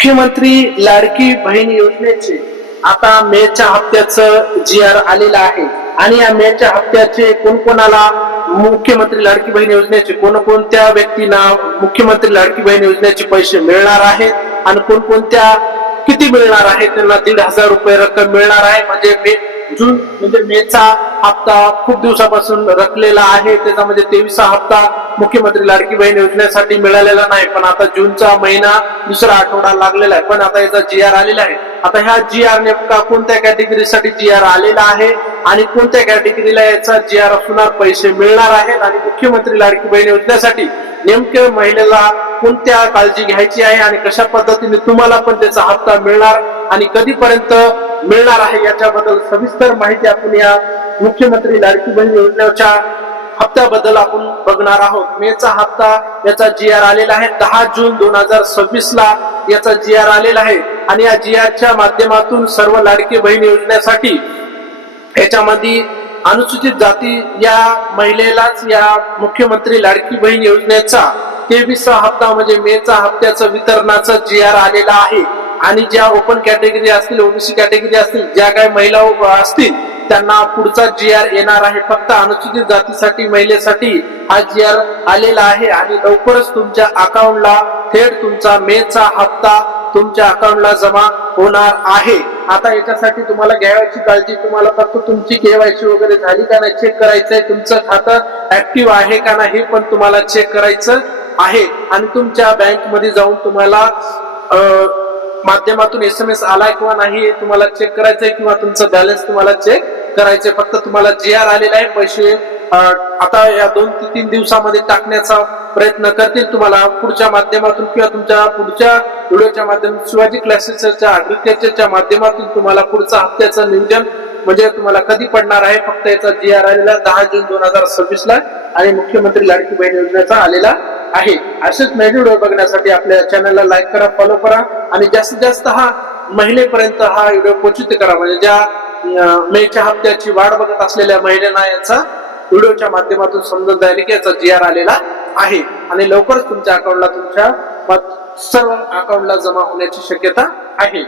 मुख्यमंत्री लाडकी बहीण योजनेचे आता मेच्या हप्त्याचं GR आलेलं आहे आणि या मेच्या हप्त्याचे कोणकोणाला मुख्यमंत्री लाडकी बहीण योजनेचे कोणकोणत्या व्यक्तींना मुख्यमंत्री लाडकी बहीण योजनेचे पैसे मिळणार आहेत आणि कोणकोणत्या किती मिळणार आहे त्यांना 1,500 रुपये रक्कम मिळणार आहे। म्हणजे मेचा हप्ता खूप दिवसापासून रखलेला आहे, त्याच्यामध्ये 23वा हप्ता मुख्यमंत्री लाडकी बहीण योजनेसाठी मिळालेला नाही, पण आता जूनचा महिना दुसरा आठवडा लागलेला आहे, पण आता याचा GR आलेला आहे। आता ह्या GR नेमका कोणत्या कॅटेगरीसाठी GR आलेला आहे आणि कोणत्या कॅटेगरीला याचा GR असणार पैसे मिळणार आहेत आणि मुख्यमंत्री लाडकी बहीण योजनेसाठी नेमके महिलेला कोणत्या काळजी घ्यायची आहे आणि कशा पद्धतीने तुम्हाला पण त्याचा हप्ता मिळणार आणि कधीपर्यंत मिळणार आहे याच्याबद्दल सविस्तर माहिती आपण या मुख्यमंत्री लाडकी बहीण योजनेच्या हप्त्याबद्दल आपण बघणार आहोत। मेचा हप्ता याचा GR आलेला आहे 10 जून 2026 ला याचा GR आलेला आहे आणि या GRच्या माध्यमातून सर्व लाडकी बहीण योजनेसाठी याच्यामध्ये अनुसूचित जाती या महिलेलाच या मुख्यमंत्री लाडकी बहीण योजनेचा 23वा हप्ता म्हणजे मेचा हप्त्याचं वितरणाचं GR आलेला आहे आणि ज्या ओपन कॅटेगरी असतील ओबीसी कॅटेगरी असतील ज्या काही महिला असतील त्यांना पुढचा GR येणार आहे। फक्त अनुसूचित जातीसाठी महिलेसाठी हा GR आलेला आहे आणि लवकरच तुमच्या अकाउंटला थेट तुमचा मेचा हप्ता तुमच्या अकाउंटला जमा होणार आहे। आता याच्यासाठी तुम्हाला घ्यायची काळजी तुम्हाला फक्त तुमची KYC वगैरे झाली का नाही चेक करायचंय, तुमचं खातं ऍक्टिव्ह आहे का नाही हे पण तुम्हाला चेक करायचं आहे आणि तुमच्या बँक मध्ये जाऊन तुम्हाला माध्यमातून SMS आलाय किंवा नाही हे तुम्हाला चेक करायचंय किंवा तुमचं बॅलन्स तुम्हाला चेक करायचंय। फक्त तुम्हाला GR आलेला आहे, पैसे आता या 2 ते 3 दिवसामध्ये टाकण्याचा प्रयत्न करतील तुम्हाला पुढच्या माध्यमातून किंवा तुमच्या पुढच्या व्हिडिओच्या माध्यमातून शिवाजी क्लासेसच्या ऍग्रीकल्चरच्या माध्यमातून तुम्हाला पुढचा हप्त्याचं नियोजन म्हणजे तुम्हाला कधी पडणार आहे। फक्त याचा GR आलेला 10 जून 2026 ला आणि मुख्यमंत्री लाडकी बहीण योजनेचा आलेला आहे। असेच नवीन व्हिडिओ बघण्यासाठी आपल्या चॅनलला लाईक करा, फॉलो करा आणि जास्तीत जास्त हा महिलेपर्यंत हा व्हिडिओ पोहोचित करा म्हणजे ज्या मेच्या हप्त्याची वाट बघत असलेल्या महिलांना याचा व्हिडिओच्या माध्यमातून समजून जाईल की याचा GR आलेला आहे आणि लवकरच तुमच्या अकाउंटला तुमच्या सर्व अकाउंटला जमा होण्याची शक्यता आहे।